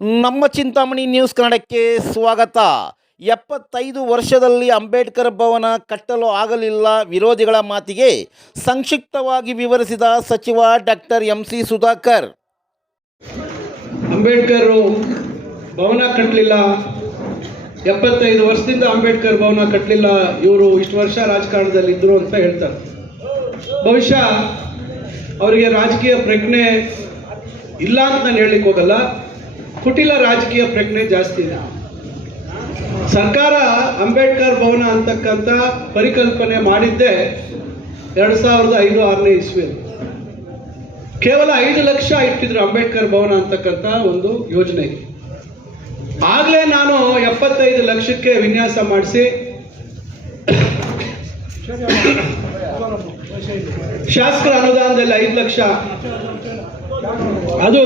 ನಮ್ಮ ಚಿಂತಾಮಣಿ ನ್ಯೂಸ್ ಕನ್ನಡಕ್ಕೆ ಸ್ವಾಗತ. ಎಪ್ಪತ್ತೈದು ವರ್ಷದಲ್ಲಿ ಅಂಬೇಡ್ಕರ್ ಭವನ ಕಟ್ಟಲು ಆಗಲಿಲ್ಲ ವಿರೋಧಿಗಳ ಮಾತಿಗೆ ಸಂಕ್ಷಿಪ್ತವಾಗಿ ವಿವರಿಸಿದ ಸಚಿವ doctor M C Sudhakar. Ambedkar Bhavan ಕಟ್ಟಲಿಲ್ಲ. ಎಪ್ಪತ್ತೈದು ವರ್ಷದಿಂದ ಅಂಬೇಡ್ಕರ್ ಭವನ ಕಟ್ಟಲಿಲ್ಲ. ಇವರು ಇಷ್ಟು ವರ್ಷ ರಾಜಕಾರಣದಲ್ಲಿ ಇದ್ರು ಅಂತ ಹೇಳ್ತಾರೆ. ಬಹುಶಃ ಅವರಿಗೆ ರಾಜಕೀಯ ಪ್ರಜ್ಞೆ ಇಲ್ಲ ಅಂತ ನಾನು ಹೇಳಲಿಕ್ಕೆ ಹೋಗಲ್ಲ. ಕುಟಿಲ ರಾಜಕೀಯ ಪ್ರಜ್ಞೆ ಜಾಸ್ತಿ ಇದೆ. ಸರ್ಕಾರ ಅಂಬೇಡ್ಕರ್ ಭವನ ಅಂತಕ್ಕಂಥ ಪರಿಕಲ್ಪನೆ ಮಾಡಿದ್ದೇ ಎರಡು ಸಾವಿರದ ಐದು ಆರನೇ ಇಸ್ವಿ ಕೇವಲ ಐದು ಲಕ್ಷ ಇಟ್ಟಿದ್ರು ಅಂಬೇಡ್ಕರ್ ಭವನ ಅಂತಕ್ಕಂಥ ಒಂದು ಯೋಜನೆಗೆ ಆಗಲೇ ನಾನು ಎಪ್ಪತ್ತೈದು ಲಕ್ಷಕ್ಕೆ ವಿನ್ಯಾಸ ಮಾಡಿಸಿ ಶಾಸಕರ ಅನುದಾನದಲ್ಲಿ ಐದು ಲಕ್ಷ. ಅದು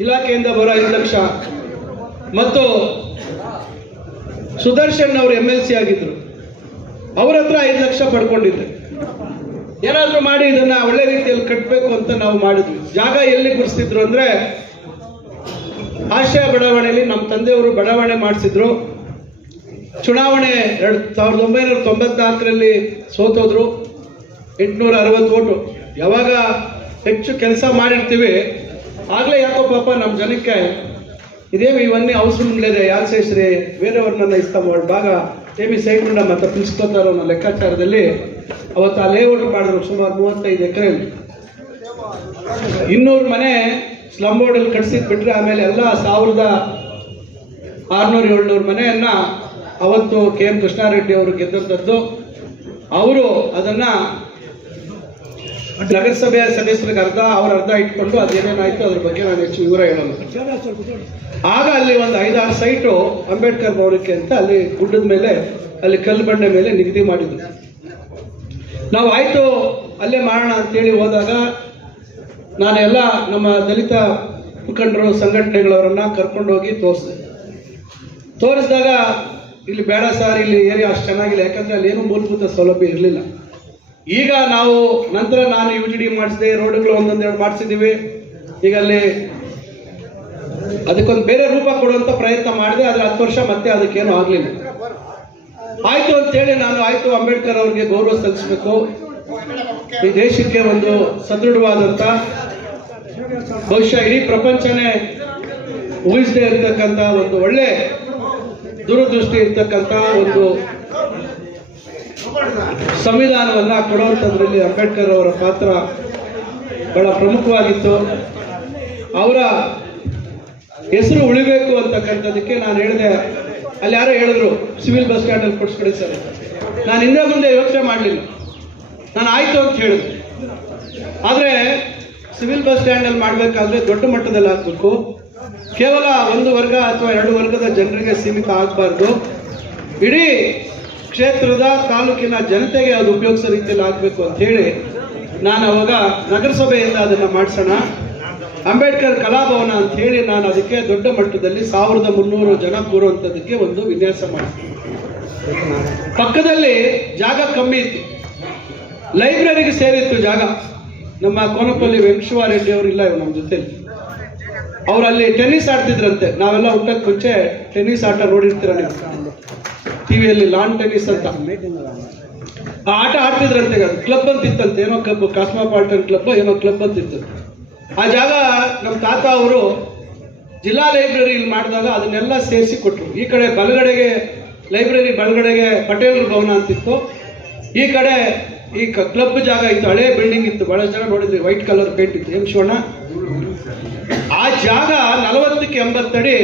ಇಲಾಖೆಯಿಂದ ಬರೋ ಐದು ಲಕ್ಷ. ಮತ್ತು ಸುದರ್ಶನ್ ಅವರು ಎಂ ಎಲ್ ಸಿ ಆಗಿದ್ರು. ಅವ್ರ ಹತ್ರ ಐದು ಲಕ್ಷ ಪಡ್ಕೊಂಡಿದ್ದೆ ಏನಾದರೂ ಮಾಡಿ ಇದನ್ನ ಒಳ್ಳೆ ರೀತಿಯಲ್ಲಿ ಕಟ್ಟಬೇಕು ಅಂತ ನಾವು ಮಾಡಿದ್ವಿ. ಜಾಗ ಎಲ್ಲಿ ಗುಡಿಸ್ತಿದ್ರು ಅಂದ್ರೆ ಆಶಯ ಬಡಾವಣೆಯಲ್ಲಿ ನಮ್ಮ ತಂದೆಯವರು ಬಡಾವಣೆ ಮಾಡಿಸಿದ್ರು. ಚುನಾವಣೆ ಎರಡು ಸಾವಿರದ ಒಂಬೈನೂರ ತೊಂಬತ್ನಾಲ್ಕರಲ್ಲಿ ಸೋತೋದ್ರು. ಎಂಟುನೂರ ಅರವತ್ತು ಓಟು. ಯಾವಾಗ ಹೆಚ್ಚು ಕೆಲಸ ಮಾಡಿರ್ತೀವಿ ಆಗಲೇ ಯಾಕೋ ಪಾಪ ನಮ್ಮ ಜನಕ್ಕೆ ఇదేమి ఇవన్నీ అవసరం లేదే ಯಾರು ಸೇರಿಸ್ರಿ ಬೇರೆಯವ್ರನ್ನ ಇಸ್ತಾಮ వాళ్ళు బాగా ఏమి చేయకుండా ಮತ್ತೆ పిలుచుకోతారో ಅನ್ನೋ ಲೆಕ್ಕಾಚಾರದಲ್ಲಿ ಅವತ್ತು ಆ ಲೇಔಟ್ ಮಾಡಿದ್ರು ಸುಮಾರು ಮೂವತ್ತೈದು ಎಕರೆ ಇನ್ನೂರು ಮನೆ ಸ್ಲಮ್ ಬೋರ್ಡಲ್ಲಿ ಕಟ್ಸಿದ್ ಬಿಟ್ರೆ ಆಮೇಲೆ ಎಲ್ಲ ಸಾವಿರದ ಆರ್ನೂರು ಏಳ್ನೂರು ಮನೆಯನ್ನ ಅವತ್ತು ಕೆ ಎಂ ಕೃಷ್ಣಾರೆಡ್ಡಿ ಅವರು ಗೆದ್ದಂಥದ್ದು ಅವರು ಅದನ್ನ ನಗರಸಭೆಯ ಸದಸ್ಯರಿಗೆ ಅರ್ಧ, ಅವ್ರ ಅರ್ಧ ಇಟ್ಕೊಂಡು ಅದೇನೇನಾಯ್ತು ಅದ್ರ ಬಗ್ಗೆ ನಾನು ಹೆಚ್ಚು ವಿವರ ಹೇಳಲ್ಲ. ಆಗ ಅಲ್ಲಿ ಒಂದು ಐದಾರು ಸೈಟು ಅಂಬೇಡ್ಕರ್ ಭವನಕ್ಕೆ ಅಂತ ಅಲ್ಲಿ ಗುಡ್ಡದ ಮೇಲೆ, ಅಲ್ಲಿ ಕಲ್ಲು ಬಂಡೆ ಮೇಲೆ ನಿಗದಿ ಮಾಡಿದ್ರು. ನಾವು ಆಯ್ತು, ಅಲ್ಲೇ ಮಾಡೋಣ ಅಂತೇಳಿ ಹೋದಾಗ ನಾನೆಲ್ಲ ನಮ್ಮ ದಲಿತ ಮುಖಂಡರು, ಸಂಘಟನೆಗಳವರನ್ನ ಕರ್ಕೊಂಡೋಗಿ ತೋರಿಸಿದೆ. ತೋರಿಸಿದಾಗ, ಇಲ್ಲಿ ಬೇಡ ಸರ್, ಇಲ್ಲಿ ಏರಿಯಾ ಅಷ್ಟು ಚೆನ್ನಾಗಿಲ್ಲ ಯಾಕಂದ್ರೆ ಅಲ್ಲಿ ಏನು ಮೂಲಭೂತ ಸೌಲಭ್ಯ ಇರಲಿಲ್ಲ. ಈಗ ನಾವು ನಂತರ ನಾನು ಯು ಜಿ ಡಿ ಮಾಡಿಸಿದೆ, ರೋಡ್ಗಳು ಒಂದೊಂದೆರಡು ಮಾಡಿಸಿದ್ದೀವಿ. ಈಗ ಅಲ್ಲಿ ಅದಕ್ಕೊಂದು ಬೇರೆ ರೂಪ ಕೊಡುವಂತ ಪ್ರಯತ್ನ ಮಾಡಿದೆ, ಆದ್ರೆ ಹತ್ತು ವರ್ಷ ಮತ್ತೆ ಅದಕ್ಕೇನು ಆಗಲಿಲ್ಲ. ಆಯ್ತು ಅಂತೇಳಿ ನಾನು ಆಯ್ತು ಅಂಬೇಡ್ಕರ್ ಅವ್ರಿಗೆ ಗೌರವ ಸಲ್ಲಿಸಬೇಕು. ಈ ದೇಶಕ್ಕೆ ಒಂದು ಸದೃಢವಾದಂತ ಬಹುಶಃ ಇಡೀ ಪ್ರಪಂಚನೇ ಊಹಿಸದೇ ಇರ್ತಕ್ಕಂಥ ಒಂದು ಒಳ್ಳೆ ದೂರದೃಷ್ಟಿ ಇರ್ತಕ್ಕಂಥ ಒಂದು ಸಂವಿಧಾನವನ್ನ ಕೊಡುವಂಥದ್ರಲ್ಲಿ ಅಂಬೇಡ್ಕರ್ ಅವರ ಪಾತ್ರ ಬಹಳ ಪ್ರಮುಖವಾಗಿತ್ತು. ಅವರ ಹೆಸರು ಉಳಿಬೇಕು ಅಂತಕ್ಕಂಥದ್ದಕ್ಕೆ ನಾನು ಹೇಳಿದೆ. ಅಲ್ಲಿ ಯಾರೋ ಹೇಳಿದ್ರು, ಸಿವಿಲ್ ಬಸ್ ಸ್ಟ್ಯಾಂಡಲ್ಲಿ ಕೊಡಿಸ್ಬಿಡಿ ಸರ್ ನಾನು ಹಿಂದೆ ಮುಂದೆ ಯೋಚನೆ ಮಾಡಲಿಲ್ಲ. ನಾನು ಆಯ್ತು ಅಂತ ಹೇಳಿದೆ. ಆದರೆ ಸಿವಿಲ್ ಬಸ್ ಸ್ಟ್ಯಾಂಡಲ್ಲಿ ಮಾಡಬೇಕಾದ್ರೆ ದೊಡ್ಡ ಮಟ್ಟದಲ್ಲಿ ಆಗಬೇಕು ಕೇವಲ ಒಂದು ವರ್ಗ ಅಥವಾ ಎರಡು ವರ್ಗದ ಜನರಿಗೆ ಸೀಮಿತ ಆಗಬಾರ್ದು. ಇಡೀ ಕ್ಷೇತ್ರದ ತಾಲೂಕಿನ ಜನತೆಗೆ ಅದು ಉಪಯೋಗಿಸೋ ರೀತಿಯಲ್ಲಿ ಆಗಬೇಕು ಅಂತ ಹೇಳಿ ನಾನು ಅವಾಗ ನಗರಸಭೆಯಿಂದ ಅದನ್ನು ಮಾಡಿಸೋಣ. ಅಂಬೇಡ್ಕರ್ ಕಲಾಭವನ ಅಂತ ಹೇಳಿ ನಾನು ಅದಕ್ಕೆ ದೊಡ್ಡ ಮಟ್ಟದಲ್ಲಿ ಸಾವಿರದ ಮುನ್ನೂರು ಜನ ಕೂರುವಂಥದ್ದಕ್ಕೆ ಒಂದು ವಿನ್ಯಾಸ ಮಾಡಿದೆ ಪಕ್ಕದಲ್ಲಿ ಜಾಗ ಕಮ್ಮಿ ಇತ್ತು. ಲೈಬ್ರರಿಗೆ ಸೇರಿತ್ತು ಜಾಗ. ನಮ್ಮ ಕೋನಪಲ್ಲಿ ವೆಂಕಟೇಶ್ವರರೆಡ್ಡಿ ಅವರು ಇಲ್ಲ ನಮ್ಮ ಜೊತೆಲಿ. ಅವರಲ್ಲಿ ಟೆನ್ನಿಸ್ ಆಡ್ತಿದ್ರಂತೆ. ನಾವೆಲ್ಲ ಊಟಕ್ಕೆ ಮುಂಚೆ ಟೆನ್ನಿಸ್ ಆಟ ನೋಡಿರ್ತೀರ ನೀವು? ಟಿವಿಯಲ್ಲಿ ಲಾನ್ ಟೆನ್ನಿಸ್ ಅಂತ. ಆಟ ಆಡ್ತಿದ್ರಂತೆ ಕ್ಲಬ್ ಅಂತ ಇತ್ತಂತೆ ಏನೋ ಕ್ಲಬ್, ಕಾಸ್ಮಾಪಾಲ್ಟನ್ ಕ್ಲಬ್, ಏನೋ ಕ್ಲಬ್ ಅಂತ ಇತ್ತು ಆ ಜಾಗ ನಮ್ಮ ತಾತ ಅವರು ಜಿಲ್ಲಾ ಲೈಬ್ರರಿ ಇಲ್ಲಿ ಮಾಡಿದಾಗ ಅದನ್ನೆಲ್ಲ ಸೇರಿಸಿ ಕೊಟ್ಟರು ಈ ಕಡೆ ಬಲಗಡೆಗೆ ಲೈಬ್ರರಿ, ಬಲಗಡೆಗೆ ಪಟೇಲ್ ಭವನ ಅಂತಿತ್ತು. ಈ ಕಡೆ ಈ ಕ್ಲಬ್ ಜಾಗ ಇತ್ತು. ಹಳೆ ಬಿಲ್ಡಿಂಗ್ ಇತ್ತು. ಬಹಳಷ್ಟು ಜನ ನೋಡಿದ್ರಿ. ವೈಟ್ ಕಲರ್ ಪೇಂಟ್ ಇತ್ತು. ಹೆಂಗ್ ಶಿವಣ್ಣ? ಆ ಜಾಗ ನಲವತ್ತಕ್ಕೆ ಎಂಬತ್ತಡಿ